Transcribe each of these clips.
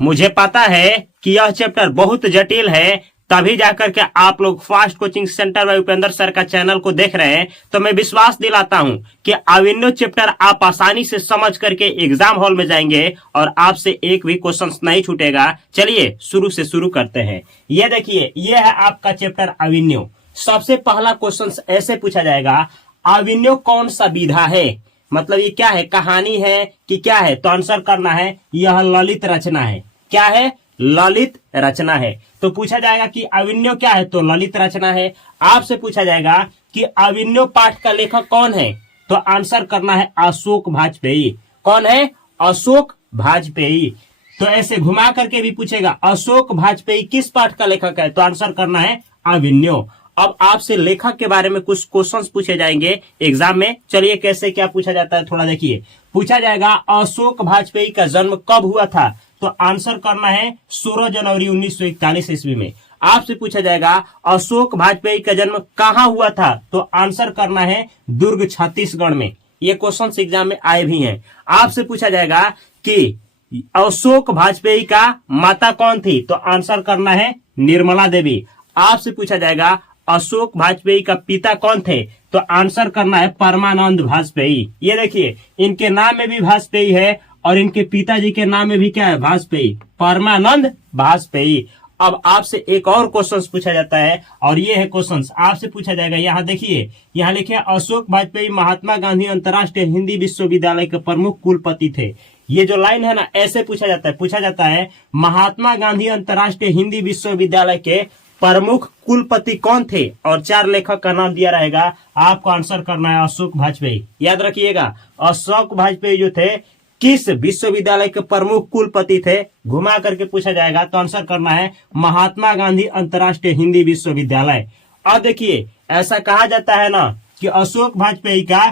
मुझे पता है कि यह चैप्टर बहुत जटिल है, तभी जाकर के आप लोग फास्ट कोचिंग सेंटर में उपेंद्र सर का चैनल को देख रहे हैं। तो मैं विश्वास दिलाता हूं कि अविन्यो चैप्टर आप आसानी से समझ करके एग्जाम हॉल में जाएंगे और आपसे एक भी क्वेश्चन नहीं छूटेगा। चलिए शुरू से शुरू करते हैं। ये देखिए, ये है आपका चैप्टर अविन्यो। सबसे पहला क्वेश्चन ऐसे पूछा जाएगा, अविन्यो कौन सा विधा है? मतलब ये क्या है, कहानी है कि क्या है? तो आंसर करना है, यह ललित रचना है। क्या है? ललित रचना है। तो पूछा जाएगा कि अविन्यो क्या है? तो ललित रचना है। आपसे पूछा जाएगा कि अविन्यो पाठ का लेखक कौन है? तो आंसर करना है अशोक वाजपेयी। कौन है? अशोक वाजपेयी। तो ऐसे घुमा करके भी पूछेगा, अशोक वाजपेयी किस पाठ का लेखक है? तो आंसर करना है अविन्यो। अब आपसे लेखक के बारे में कुछ क्वेश्चंस पूछे जाएंगे एग्जाम में। चलिए कैसे क्या पूछा जाता है थोड़ा देखिए। पूछा जाएगा अशोक वाजपेयी का जन्म कब हुआ था? तो आंसर करना है 16 जनवरी 1941 ईस्वी में। आपसे पूछा जाएगा अशोक वाजपेयी का जन्म कहाँ हुआ था? तो आंसर करना है दुर्ग छत्तीसगढ़ में। ये क्वेश्चन एग्जाम में आए भी हैं। आपसे पूछा जाएगा कि अशोक वाजपेयी का माता कौन थी? तो आंसर करना है निर्मला देवी। आपसे पूछा जाएगा अशोक वाजपेयी का पिता कौन थे? तो आंसर करना है परमानंद वाजपेयी। ये देखिए, इनके नाम में भी वाजपेयी है और इनके पिताजी के नाम में भी क्या है? वाजपेयी, परमानंद वाजपेयी। अब आपसे एक और क्वेश्चन पूछा जाता है और ये है क्वेश्चन आपसे पूछा जाएगा। यहाँ देखिए, यहाँ लिखे अशोक वाजपेयी महात्मा गांधी अंतर्राष्ट्रीय हिंदी विश्वविद्यालय के प्रमुख कुलपति थे। ये जो लाइन है ना, ऐसे पूछा जाता है महात्मा गांधी अंतर्राष्ट्रीय हिंदी विश्वविद्यालय के प्रमुख कुलपति कौन थे? और 4 लेखक का नाम दिया रहेगा, आपको आंसर करना है अशोक वाजपेयी। याद रखिएगा, अशोक वाजपेयी जो थे किस विश्वविद्यालय के प्रमुख कुलपति थे? घुमा करके पूछा जाएगा तो आंसर करना है महात्मा गांधी अंतर्राष्ट्रीय हिंदी विश्वविद्यालय। अब देखिए, ऐसा कहा जाता है ना कि अशोक वाजपेयी का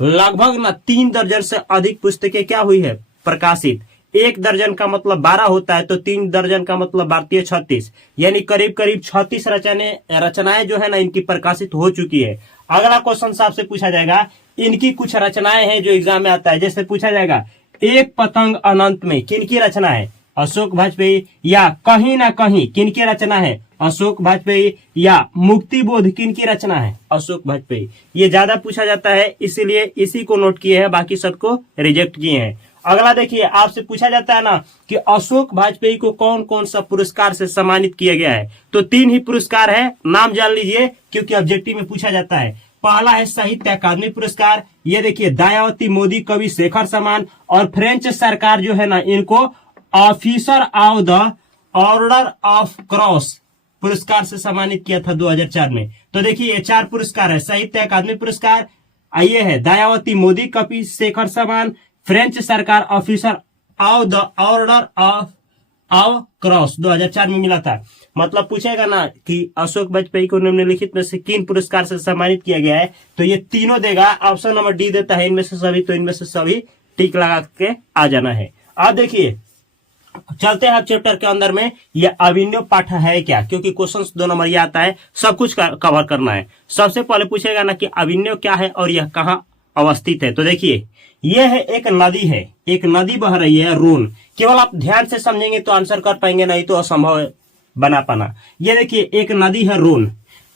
लगभग ना 3 दर्जन से अधिक पुस्तकें क्या हुई है? प्रकाशित। 1 दर्जन का मतलब 12 होता है, तो 3 दर्जन का मतलब भारतीय 36, यानी करीब करीब 36 रचनाएं जो है ना इनकी प्रकाशित हो चुकी है। अगला क्वेश्चन आपसे पूछा जाएगा, इनकी कुछ रचनाएं हैं जो एग्जाम में आता है। जैसे पूछा जाएगा एक पतंग अनंत में किनकी रचना है? अशोक वाजपेयी। या कहीं ना कहीं किनकी रचना है? अशोक वाजपेयी। या मुक्ति बोध किनकी रचना है? अशोक वाजपेयी। ये ज्यादा पूछा जाता है, इसीलिए इसी को नोट किए हैं, बाकी सबको रिजेक्ट किए हैं। अगला देखिए, आपसे पूछा जाता है ना कि अशोक वाजपेयी को कौन कौन सा पुरस्कार से सम्मानित किया गया है? तो 3 ही पुरस्कार है, नाम जान लीजिए क्योंकि ऑब्जेक्टिव में पूछा जाता है। पहला है साहित्य अकादमी पुरस्कार, ये देखिए दयावती मोदी कवि शेखर सम्मान, और फ्रेंच सरकार जो है ना इनको officer of the order of cross पुरस्कार से सम्मानित किया था 2004 में। तो देखिए ये 4 पुरस्कार है, साहित्य अकादमी पुरस्कार, ये है दयावती मोदी कवि शेखर सम्मान, फ्रेंच सरकार officer of the order of cross 2004 में मिला था। मतलब पूछेगा ना कि अशोक वाजपेयी को निम्नलिखित में से किन पुरस्कार से सम्मानित किया गया है, तो ये तीनों देगा। ऑप्शन नंबर डी देता है इनमें से सभी, तो इनमें से सभी टिक लगा के आ जाना है। अब देखिए, चलते हैं चैप्टर के अंदर में, ये अविन्यो पाठ है क्या, क्योंकि क्वेश्चन 2 नंबर ये आता है, सब कुछ कवर करना है। सबसे पहले पूछेगा ना कि अविन्यो क्या है और यह कहाँ अवस्थित है। तो देखिए, यह है एक नदी है, एक नदी बह रही है रोन। केवल आप ध्यान से समझेंगे तो आंसर कर पाएंगे, नहीं तो असंभव है बना पाना। ये देखिए एक नदी है रोन,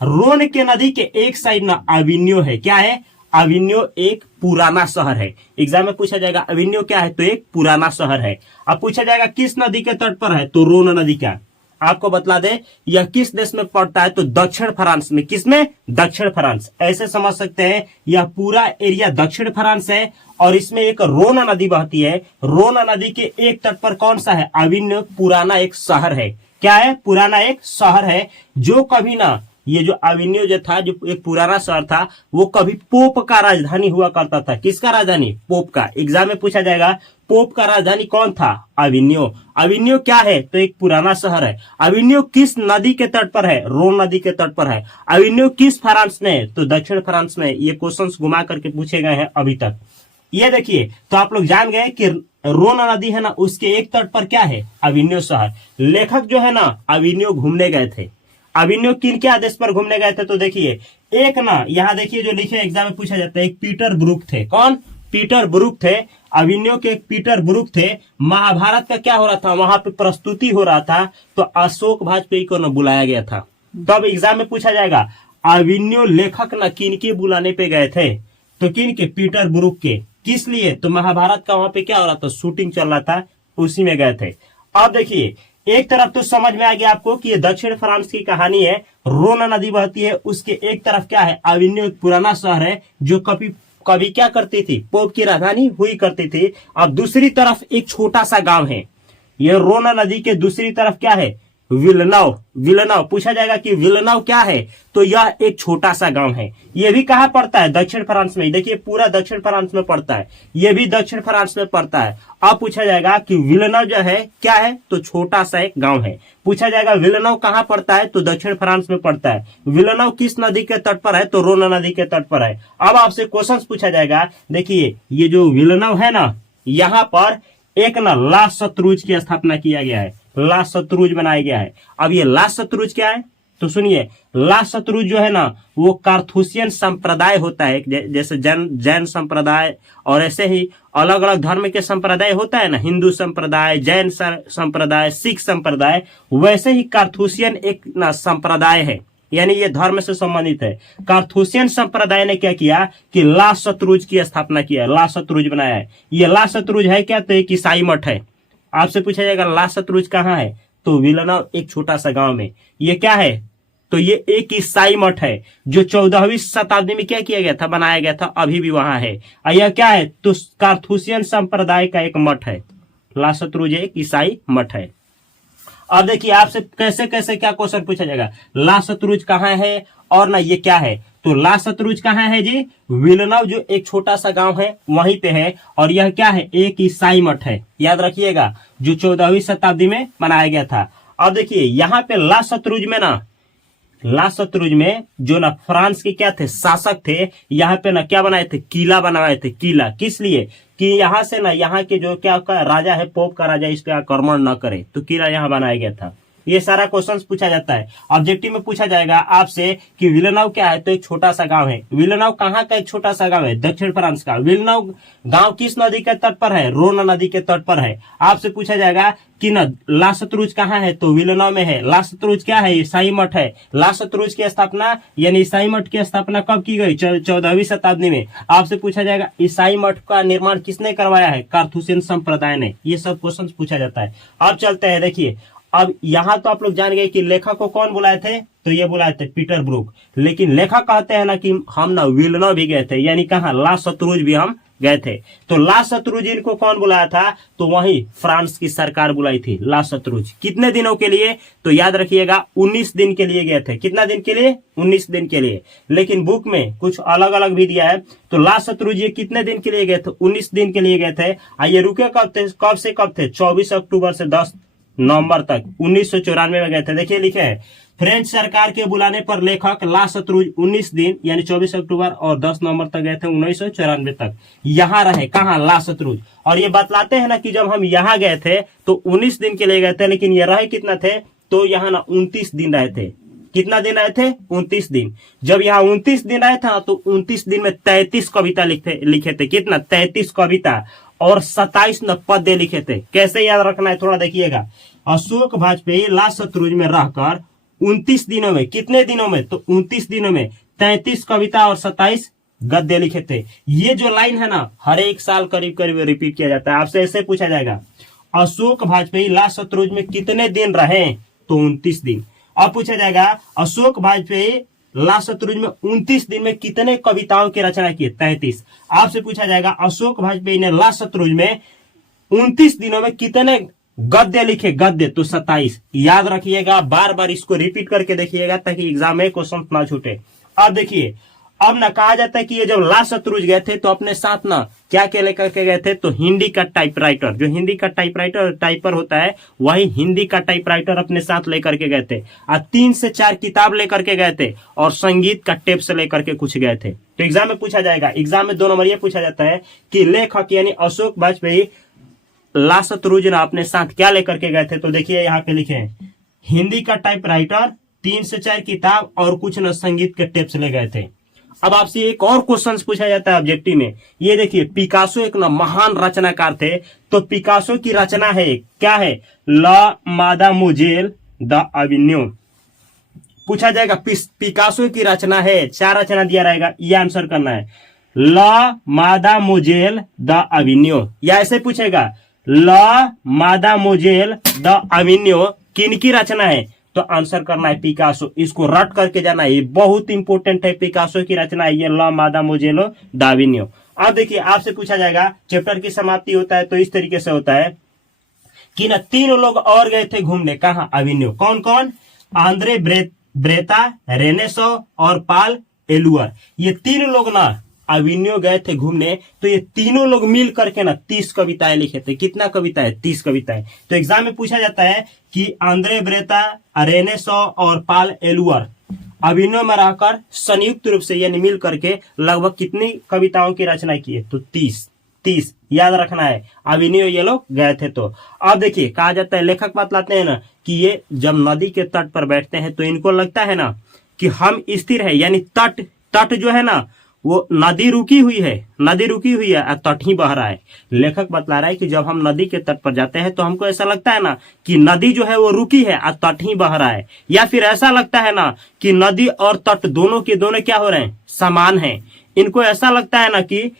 रोन के नदी के एक साइड ना अविन्यो है। क्या है? अविन्यो एक पुराना शहर है। एग्जाम में पूछा जाएगा अविन्यो क्या है, तो एक पुराना शहर है। अब पूछा जाएगा किस नदी के तट पर है, तो रोन नदी का। आपको बतला दे यह किस देश में पड़ता है, तो दक्षिण फ्रांस में। किसमें? दक्षिण फ्रांस। ऐसे समझ सकते हैं यह पूरा एरिया दक्षिण फ्रांस है और इसमें एक रोन नदी बहती है। रोन नदी के एक तट पर कौन सा है? अविन्यो पुराना एक शहर है। क्या है? पुराना एक शहर है, जो कभी ना, ये जो अविन्यो जो था, जो एक पुराना शहर था, वो कभी पोप का राजधानी हुआ करता था। किसका राजधानी? पोप का। एग्जाम में पूछा जाएगा पोप का राजधानी कौन था? अविन्यो। अविन्यो क्या है? तो एक पुराना शहर है। अविन्यो किस नदी के तट पर है? रोन नदी के तट पर है। अविन्यो किस फ्रांस में? तो दक्षिण फ्रांस में। ये क्वेश्चंस घुमा करके पूछे गए हैं अभी तक। ये देखिए, तो आप लोग जान गए कि रोन नदी है ना, उसके एक तट पर क्या है? अविन्यो शहर। लेखक जो है ना अविन्यो घूमने गए थे। अविन्यो किन के आदेश पर घूमने गए थे? तो देखिए एक ना, यहाँ देखिए जो लिखे एग्जाम में पूछा जाता है, एक पीटर ब्रूक थे। कौन? पीटर ब्रूक थे, अविन्यो के पीटर ब्रूक थे। महाभारत का क्या हो रहा था, वहां पे प्रस्तुति हो रहा था, तो अशोक वाजपेयी को न बुलाया गया था। तब एग्जाम में पूछा जाएगा अविन्यो लेखक न किन के बुलाने पे गए थे, तो किन के, पीटर ब्रूक के। किस लिए, तो महाभारत का वहां पे क्या हो रहा था, शूटिंग चल रहा था, उसी में गए थे। अब देखिए एक तरफ तो समझ में आ गया आपको कि ये दक्षिण फ्रांस की कहानी है, रोना नदी बहती है, उसके एक तरफ क्या है, अविन्यो एक पुराना शहर है जो कभी क्या करती थी, पोप की राजधानी हुई करती थी। अब दूसरी तरफ एक छोटा सा गांव है, ये रोना नदी के दूसरी तरफ क्या है, विलनाव। विलनाव पूछा जाएगा कि विलनाव क्या है, तो यह एक छोटा सा गांव है। यह भी कहां पड़ता है, दक्षिण फ्रांस में। देखिए पूरा दक्षिण फ्रांस में पड़ता है, यह भी दक्षिण फ्रांस में पड़ता है। अब पूछा जाएगा कि विलनाव जो है क्या है, तो छोटा सा एक गांव है। पूछा जाएगा विलनाव कहां पड़ता है, तो दक्षिण फ्रांस में पड़ता है। विलनाव किस नदी के तट पर है, तो रोना नदी के तट पर है। अब आपसे क्वेश्चन पूछा जाएगा, देखिए ये जो विलनाव है ना, यहां पर एक ना ला शत्रुज की स्थापना किया गया है, ला शत्रुज बनाया गया है। अब ये ला शत्रुज क्या है, तो सुनिए, ला शत्रुज जो है ना, वो कार्थूसियन संप्रदाय होता है, जैसे जैन संप्रदाय और ऐसे ही अलग अलग धर्म के संप्रदाय होता है ना, हिंदू संप्रदाय, जैन संप्रदाय, सिख संप्रदाय, वैसे ही कार्थूसियन एक ना संप्रदाय है, यानी ये धर्म से संबंधित है। कार्थूसियन संप्रदाय ने क्या किया कि ला शत्रुज की स्थापना किया, ला शत्रुज बनाया है। ये ला शत्रुज है क्या, तो एक ईसाई मठ है। आपसे पूछा जाएगा ला शत्रुज कहाँ है, तो विलनाव एक छोटा सा गांव में। ये क्या है, तो ये एक ईसाई मठ है जो 14वीं शताब्दी में क्या किया गया था, बनाया गया था, अभी भी वहां है। यह क्या है, तो कार्थूसियन संप्रदाय का एक मठ है। ला शत्रुज एक ईसाई मठ है। अब देखिए आपसे कैसे कैसे क्या क्वेश्चन पूछा जाएगा, ला शत्रुज कहाँ है और ना ये क्या है, तो ला शत्रुज कहाँ है जी, विलनाव जो एक छोटा सा गांव है वहीं पे है, और यह क्या है, एक ईसाई मठ है, याद रखिएगा, जो 14वीं शताब्दी में बनाया गया था। अब देखिए यहाँ पे ला शत्रुज में ना, ला शत्रुज में जो ना फ्रांस के क्या थे, शासक थे, यहाँ पे ना क्या बनाए थे, किला बनवाए थे। किला किस लिए, कि यहाँ से ना यहाँ के जो क्या का राजा है, पोप का राजा, इस पे आक्रमण न करे, तो किला यहाँ बनाया गया था। ये सारा क्वेश्चन पूछा जाता है। ऑब्जेक्टिव में पूछा जाएगा आपसे कि विलनाव क्या है, तो एक छोटा सा गांव है। विलनाव कहाँ का एक छोटा सा गांव है, दक्षिण फ्रांस का। विलनाव गांव किस नदी के तट पर है, रोना नदी के तट पर है। आपसे पूछा जाएगा कि न ला शत्रुज कहाँ है, तो विलनाव में है। ला शत्रुज क्या है, ईसाई मठ है। ला शत्रुज की स्थापना यानी ईसाई मठ की स्थापना कब की गई, 14वीं शताब्दी में। आपसे पूछा जाएगा ईसाई मठ का निर्माण किसने करवाया है, कार्थूसियन संप्रदाय ने। ये सब क्वेश्चन पूछा जाता है। अब चलते हैं, देखिए अब यहाँ तो आप लोग जान गए कि लेखक को कौन बुलाए थे, तो ये बुलाए थे पीटर ब्रूक। लेकिन लेखक कहते हैं ना कि हम ना विलनाव भी गए थे, यानी कहाँ, ला शत्रुज भी हम गए थे। तो ला शत्रुज इनको कौन बुलाया था, तो वही फ्रांस की सरकार बुलाई थी ला शत्रुज। कितने दिनों के लिए, तो याद रखिएगा 19 दिन के लिए गए थे। कितना दिन के लिए, 19 दिन के लिए। लेकिन बुक में कुछ अलग अलग भी दिया है। तो ला शत्रुज ये कितने दिन के लिए गए थे, 19 दिन के लिए गए थे। आइए रुके कब थे, कब से कब थे, 24 अक्टूबर से 10 नवंबर तक 1994 में गए थे। देखिए लिखे है, फ्रेंच सरकार के बुलाने पर लेखक ला शत्रुज 19 दिन यानी 24 अक्टूबर और 10 नवंबर तक गए थे 1994 तक। यहाँ रहे कहाँ, ला शत्रुज। और ये बतलाते हैं ना कि जब हम यहाँ गए थे तो 19 दिन के लिए गए थे, लेकिन ये रहे कितना थे, तो यहाँ ना 29 दिन रहे थे। कितना दिन रहे थे, 29 दिन। जब यहाँ 29 दिन रहे था तो 29 दिन में 33 कविता लिखे थे। कितना, 33 कविता और 27 न पद्य लिखे थे। कैसे याद रखना है थोड़ा देखिएगा। अशोक वाजपेयी ला शत्रुज में रहकर 29 दिनों में, कितने दिनों में, तो 29 दिनों में 33 कविता और 27 गद्य लिखे थे। ये जो लाइन है ना, हर एक साल करीब करीब रिपीट किया जाता है। आपसे ऐसे पूछा जाएगा अशोक वाजपेयी ला शत्रुज में कितने दिन रहे, तो 29 दिन। अब पूछा जाएगा अशोक वाजपेयी ला शत्रुज में 29 दिन में कितने कविताओं की रचना की, 33। आपसे पूछा जाएगा अशोक वाजपेयी ने ला शत्रुज में 29 दिनों में कितने गद्य लिखे, गद्य, तो 27। याद रखिएगा, बार बार इसको रिपीट करके देखिएगा ताकि एग्जाम में क्वेश्चन ना छूटे। अब देखिए, अब ना कहा जाता है कि ये जब ला शत्रुज गए थे तो अपने साथ ना क्या क्या लेकर के गए थे, तो हिंदी का टाइपराइटर, जो हिंदी का टाइपर होता है, वही हिंदी का टाइपराइटर अपने साथ लेकर के गए थे। और 3 से 4 किताब लेकर के गए थे और संगीत का टेप से लेकर के कुछ गए थे। तो एग्जाम में पूछा जाएगा, एग्जाम में 2 नंबर ये पूछा जाता है कि लेखक यानी अशोक वाजपेयी ला शत्रुज ने अपने साथ क्या लेकर के गए थे। तो देखिए यहाँ पे लिखे हैं, हिंदी का टाइपराइटर, 3 से 4 किताब और कुछ न संगीत के टेप्स ले गए थे। अब आपसे एक और क्वेश्चन पूछा जाता है ऑब्जेक्टिव में। ये देखिए, पिकासो एक ना महान रचनाकार थे, तो पिकासो की रचना है क्या है? ला मादामोजेल द अविन्यो। पूछा जाएगा पिकासो की रचना है, चार रचना दिया रहेगा, ये आंसर करना है। ला मादामोजेल द अविन्यो, या ऐसे पूछेगा ला मादामोजेल द अविन्यो किनकी रचना है? तो आंसर करना है पिकासो। इसको रट करके जाना है, ये बहुत इंपॉर्टेंट है। पिकासो की रचना है ये ला मादामोजेलो द अविन्यो। अब देखिए, आपसे पूछा जाएगा चैप्टर की समाप्ति होता है तो इस तरीके से होता है कि ना तीन लोग और गए थे घूमने, कहा? अविन्यो। कौन कौन? आंद्रे ब्रेता, रेनेसो और पाल एलुअर। ये तीन लोग ना अविन्यो गए थे घूमने, तो ये तीनों लोग मिल करके ना 30 कविताएं लिखे थे। कितना कविता है? 30 कविताएं। तो एग्जाम में पूछा जाता है कि आंद्रे ब्रेता, रेनेसो और पाल एलुअर अविन्यो में रहकर संयुक्त रूप से यानी मिल करके लगभग कितनी कविताओं की रचना की है? तो 30 याद रखना है। अविन्यो ये लोग गए थे। तो अब देखिए, कहा जाता है, लेखक बतलाते हैं ना कि ये जब नदी के तट पर बैठते हैं तो इनको लगता है ना कि हम स्थिर है, यानी तट जो है ना वो नदी रुकी हुई है और तट ही बह रहा है। लेखक बतला रहा है कि जब हम नदी के तट पर जाते हैं तो हमको ऐसा लगता है ना कि नदी जो है वो रुकी है और तट ही बह रहा है, या फिर ऐसा लगता है ना कि नदी और तट दोनों के दोनों क्या हो रहे हैं? समान है। इनको ऐसा लगता है ना कि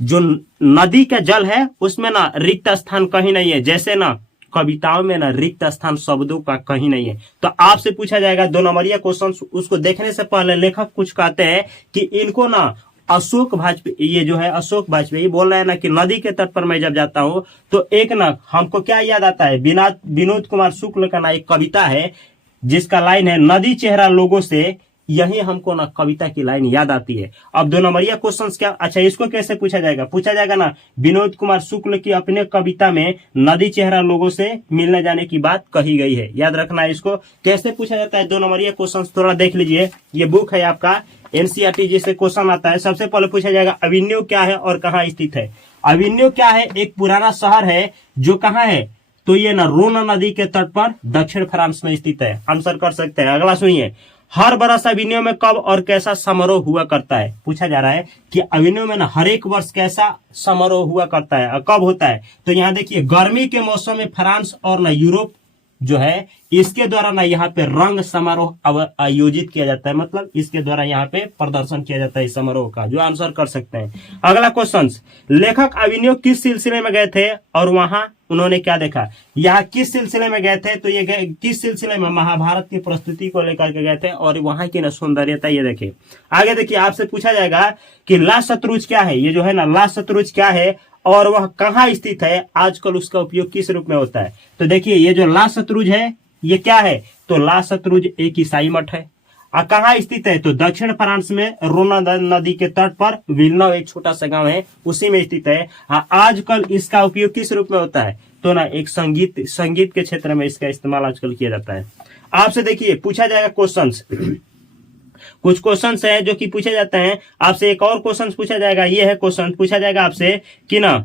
जो नदी का जल है उसमें ना रिक्त स्थान कहीं नहीं है, जैसे ना कविताओं में ना रिक्त स्थान शब्दों का कहीं नहीं है। तो आपसे पूछा जाएगा 2 नंबरिया क्वेश्चन, उसको देखने से पहले लेखक कुछ कहते हैं कि इनको ना अशोक वाजपेयी, ये जो है अशोक वाजपेयी बोल रहे हैं ना कि नदी के तट पर मैं जब जाता हूँ तो एक ना हमको क्या याद आता है? विनोद कुमार शुक्ल का ना एक कविता है जिसका लाइन है, नदी चेहरा लोगों से, यही हमको ना कविता की लाइन याद आती है। अब 2 नंबरिया क्वेश्चंस क्या? अच्छा, इसको कैसे पूछा जाएगा? पूछा जाएगा ना विनोद कुमार शुक्ल की अपने कविता में नदी चेहरा लोगों से मिलने जाने की बात कही गई है। याद रखना है इसको। कैसे पूछा जाता है 2 नंबरिया क्वेश्चन, थोड़ा देख लीजिए। ये बुक है आपका एनसीईआरटी जिससे क्वेश्चन आता है। सबसे पहले पूछा जाएगा अविन्यो क्या है और कहाँ स्थित है? अविन्यो क्या है? एक पुराना शहर है जो कहाँ है? तो ये ना रोन नदी के तट पर दक्षिण फ्रांस में स्थित है। आंसर कर सकते हैं। अगला सुनिए, हर वर्ष अविन्यो में कब और कैसा समारोह हुआ करता है? पूछा जा रहा है कि अविन्यो में ना हर एक वर्ष कैसा समारोह हुआ करता है और कब होता है? तो यहाँ देखिए, गर्मी के मौसम में फ्रांस और ना यूरोप जो है इसके द्वारा ना यहाँ पे रंग समारोह आयोजित किया जाता है, मतलब इसके द्वारा यहाँ पे प्रदर्शन किया जाता है इस समारोह का, जो आंसर कर सकते हैं। अगला क्वेश्चन, लेखक अविन्यो किस सिलसिले में गए थे और वहां उन्होंने क्या देखा? यहाँ किस सिलसिले में गए थे? तो ये गए किस सिलसिले में? महाभारत की प्रस्तुति को लेकर के गए थे और वहां की ना सौंदर्यता ये देखिए। आगे देखिए, आपसे पूछा जाएगा कि ला शतरुंज क्या है? ये जो है ना ला शतरुंज क्या है और वह कहाँ स्थित है? आजकल उसका उपयोग किस रूप में होता है? तो देखिए, ये जो ला शतरुंज है ये क्या है? तो ला शतरुंज एक ईसाई मठ है। और कहाँ स्थित है? तो दक्षिण फ्रांस में रोना नदी के तट पर विल्नव एक छोटा सा गांव है, उसी में स्थित है। आजकल इसका उपयोग किस रूप में होता है? तो ना एक संगीत के क्षेत्र में इसका इस्तेमाल आजकल किया जाता है। आपसे देखिए पूछा जाएगा क्वेश्चंस, कुछ क्वेश्चंस है जो कि पूछे जाते हैं। आपसे एक और क्वेश्चन पूछा जाएगा, ये है क्वेश्चन पूछा जाएगा आपसे कि ना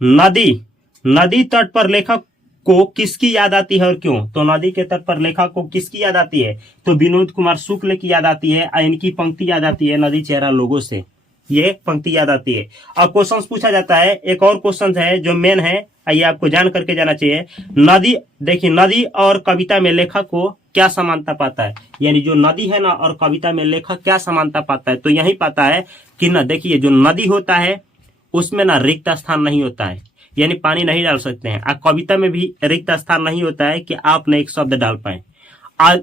नदी तट पर लेखक को किसकी याद आती है और क्यों? तो नदी के तट पर लेखक को किसकी याद आती है? तो विनोद कुमार शुक्ल की याद आती है और इनकी पंक्ति याद आती है, नदी चेहरा लोगों से, ये पंक्ति याद आती है। अब क्वेश्चन पूछा जाता है, एक और क्वेश्चन है जो मेन है, आइए आपको जान करके जाना चाहिए। देखिए, नदी और कविता में लेखक को क्या समानता पाता है? यानी जो नदी है ना और कविता में लेखक क्या समानता पाता है? तो यही पाता है कि ना देखिए, जो नदी होता है उसमें ना रिक्त स्थान नहीं होता है, यानी पानी नहीं डाल सकते हैं। कविता में भी रिक्त स्थान नहीं होता है कि आप न एक शब्द डाल पाए।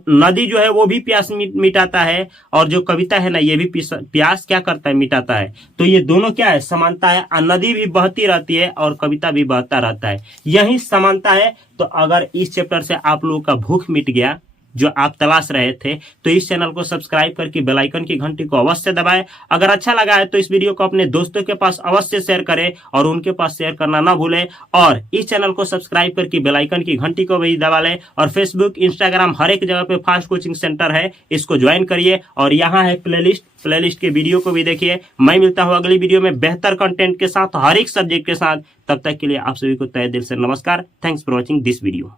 नदी जो है वो भी प्यास मिटाता है और जो कविता है ना ये भी प्यास क्या करता है? मिटाता है। तो ये दोनों क्या है? समानता है। नदी भी बहती रहती है और कविता भी बहता रहता है, यही समानता है। तो अगर इस चैप्टर से आप लोगों का भूख मिट गया जो आप तलाश रहे थे, तो इस चैनल को सब्सक्राइब करके बेल आइकन की घंटी को अवश्य दबाएं। अगर अच्छा लगा है तो इस वीडियो को अपने दोस्तों के पास अवश्य शेयर करें और उनके पास शेयर करना ना भूलें। और इस चैनल को सब्सक्राइब करके बेल आइकन की घंटी को भी दबा लें। और फेसबुक, इंस्टाग्राम हर एक जगह पे फास्ट कोचिंग सेंटर है, इसको ज्वाइन करिए। और यहाँ है प्लेलिस्ट के वीडियो को भी देखिए। मैं मिलता हूँ अगली वीडियो में बेहतर कंटेंट के साथ, हर एक सब्जेक्ट के साथ। तब तक के लिए आप सभी को तहे दिल से नमस्कार। Thanks for watching this video.